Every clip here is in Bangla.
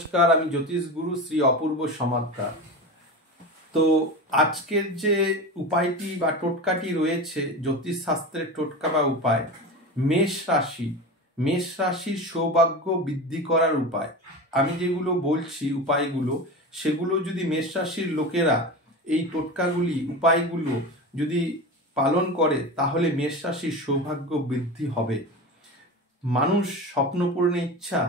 নমস্কার, আমি জ্যোতিষ গুরু শ্রী অপূর্ব সমাদ্দার। তো আজকের যে উপায়টি বা টোটকাটি রয়েছে, জ্যোতিষ শাস্ত্রের টোটকা বা উপায়, মেষ রাশির সৌভাগ্য বৃদ্ধি করার উপায়। আমি যেগুলো বলছি উপায়গুলো, সেগুলো যদি মেষ রাশির লোকেরা এই টোটকাগুলি উপায়গুলো যদি পালন করে, তাহলে মেষ রাশির সৌভাগ্য বৃদ্ধি হবে। মানুষ স্বপ্ন পূরণের ইচ্ছা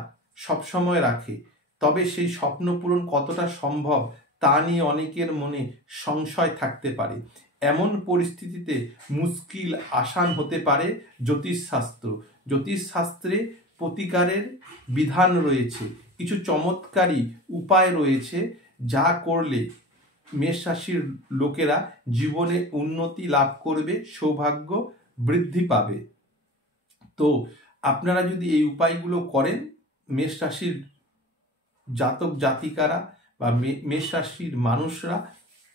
সবসময় রাখে, তবে সেই স্বপ্ন পূরণ কতটা সম্ভব তা নিয়ে অনেকের মনে সংশয় থাকতে পারে। এমন পরিস্থিতিতে মুশকিল আসান হতে পারে জ্যোতিষশাস্ত্রে প্রতিকারের বিধান রয়েছে, কিছু চমৎকারী উপায় রয়েছে, যা করলে মেষ রাশির লোকেরা জীবনে উন্নতি লাভ করবে, সৌভাগ্য বৃদ্ধি পাবে। তো আপনারা যদি এই উপায়গুলো করেন, মেষ রাশির জাতক জাতিকারা বা মেষ রাশির মানুষরা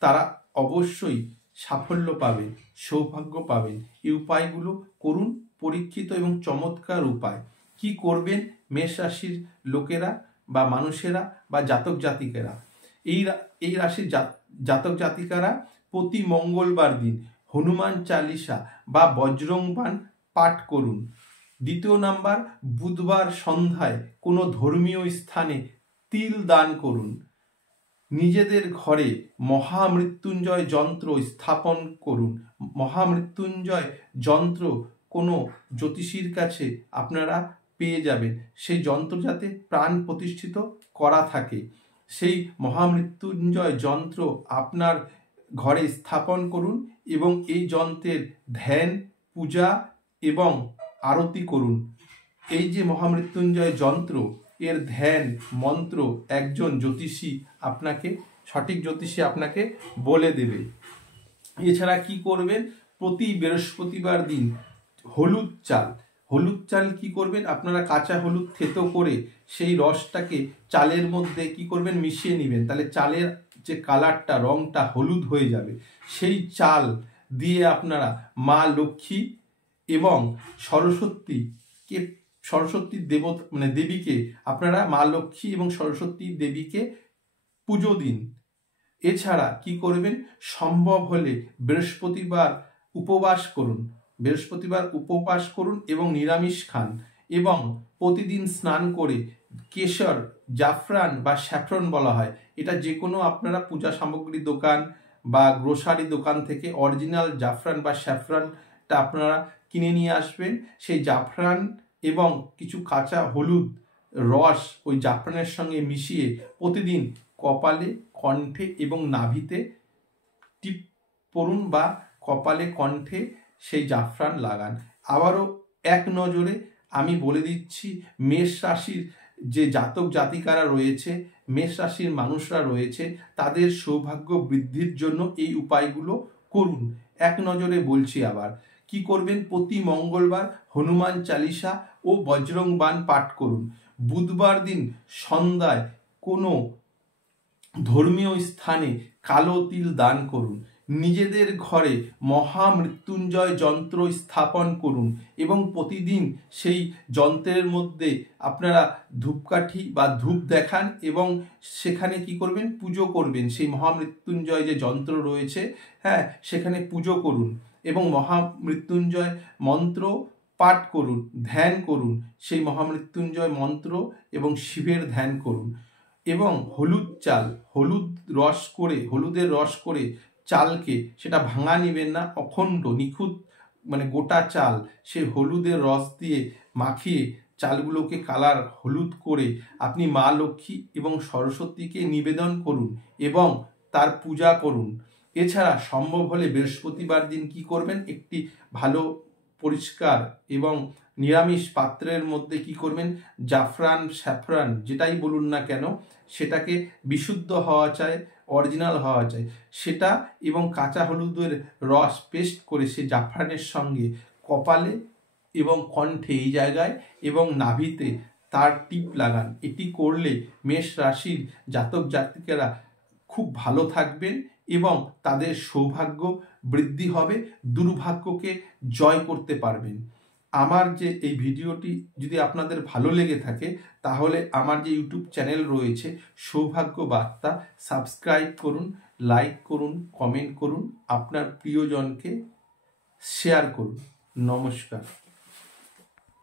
তারা অবশ্যই সাফল্য পাবেন, সৌভাগ্য পাবেন। এই উপায়গুলো করুন, পরীক্ষিত এবং চমৎকার উপায়। কি করবেন মেষ রাশির লোকেরা বা মানুষেরা বা জাতক জাতিকারা? এই রাশির জাতক জাতিকারা প্রতি মঙ্গলবার দিন হনুমান চালিসা বা বজরং বাণ পাঠ করুন। দ্বিতীয় নাম্বার, বুধবার সন্ধ্যায় কোনো ধর্মীয় স্থানে তিল দান করুন। নিজেদের ঘরে মহামৃত্যুঞ্জয় যন্ত্র স্থাপন করুন। মহামৃত্যুঞ্জয় যন্ত্র কোনো জ্যোতিষীর কাছে আপনারা পেয়ে যাবেন। সেই যন্ত্র যাতে প্রাণ প্রতিষ্ঠিত করা থাকে, সেই মহামৃত্যুঞ্জয় যন্ত্র আপনার ঘরে স্থাপন করুন এবং এই যন্ত্রের ধ্যান, পূজা এবং আরতি করুন। এই যে মহামৃত্যুঞ্জয় যন্ত্র, এর ধ্যান মন্ত্র একজন জ্যোতিষী আপনাকে, সঠিক জ্যোতিষী আপনাকে বলে দেবে। এছাড়া কি করবেন? প্রতি বৃহস্পতিবার দিন হলুদ চাল কি করবেন? আপনারা কাঁচা হলুদ থেতো করে সেই রসটাকে চালের মধ্যে কি করবেন? মিশিয়ে নেবেন। তাহলে চালের যে কালারটা, রংটা হলুদ হয়ে যাবে। সেই চাল দিয়ে আপনারা মা লক্ষ্মী এবং সরস্বতী দেবীকে আপনারা মা লক্ষ্মী এবং সরস্বতী দেবীকে পুজো দিন। এছাড়া কি করবেন? সম্ভব হলে বৃহস্পতিবার উপবাস করুন এবং নিরামিষ খান, এবং প্রতিদিন স্নান করে কেশর, জাফরান বা স্যাফরন বলা হয়, এটা যে কোনো আপনারা পূজা সামগ্রী দোকান বা গ্রোসারি দোকান থেকে অরিজিনাল জাফরান বা স্যাফরনটা আপনারা কিনে নিয়ে আসবেন। সেই জাফরান এবং কিছু কাঁচা হলুদ রস ওই জাফরানের সঙ্গে মিশিয়ে প্রতিদিন কপালে, কণ্ঠে এবং নাভিতে টিপ পরুন বা কপালে, কণ্ঠে সেই জাফরান লাগান। আবারও এক নজরে আমি বলে দিচ্ছি, মেষ রাশির যে জাতক জাতিকারা রয়েছে, মেষ রাশির মানুষরা রয়েছে, তাদের সৌভাগ্য বৃদ্ধির জন্য এই উপায়গুলো করুন। এক নজরে বলছি আবার, কি করবেন? প্রতি মঙ্গলবার হনুমান চালিসা ও বজরং বাণ পাঠ করুন। বুধবার দিন সন্ধ্যায় কোনো ধর্মীয় স্থানে কালো তিল দান করুন। নিজেদের ঘরে মহামৃত্যুঞ্জয় যন্ত্র স্থাপন করুন এবং প্রতিদিন সেই যন্ত্রের মধ্যে আপনারা ধূপকাঠি বা ধূপ দেখান এবং সেখানে কি করবেন? পুজো করবেন। সেই মহামৃত্যুঞ্জয় যে যন্ত্র রয়েছে, সেখানে পুজো করুন এবং মহামৃত্যুঞ্জয় মন্ত্র পাঠ করুন, ধ্যান করুন। সেই মহামৃত্যুঞ্জয় মন্ত্র এবং শিবের ধ্যান করুন এবং হলুদের রস করে চালকে, সেটা ভাঙা নেবেন না, অখণ্ড নিখুঁত গোটা চাল, সে হলুদের রস দিয়ে মাখিয়ে চালগুলোকে কালার হলুদ করে আপনি মা লক্ষ্মী এবং সরস্বতীকে নিবেদন করুন এবং তার পূজা করুন। এছাড়া সম্ভব হলে বৃহস্পতিবার দিন কি করবেন? একটি ভালো পরিষ্কার এবং নিরামিষ পাত্রের মধ্যে কি করবেন? জাফরান, স্যাফরান যেটাই বলুন না কেন, সেটাকে বিশুদ্ধ হওয়া চাই, অরিজিনাল হওয়া চাই, সেটা এবং কাঁচা হলুদের রস পেস্ট করে সে জাফরানের সঙ্গে কপালে এবং কণ্ঠে এই জায়গায় এবং নাভিতে তার টিপ লাগান। এটি করলে মেষ রাশির জাতক জাতিকারা খুব ভালো থাকবেন এবং তাদের সৌভাগ্য বৃদ্ধি হবে, দুর্ভাগ্যকে জয় করতে পারবেন। আমার যে এই ভিডিওটি যদি আপনাদের ভালো লেগে থাকে তাহলে আমার যে ইউটিউব চ্যানেল রয়েছে সৌভাগ্য বার্তা, সাবস্ক্রাইব করুন, লাইক করুন, কমেন্ট করুন, আপনার প্রিয়জনকে শেয়ার করুন। নমস্কার।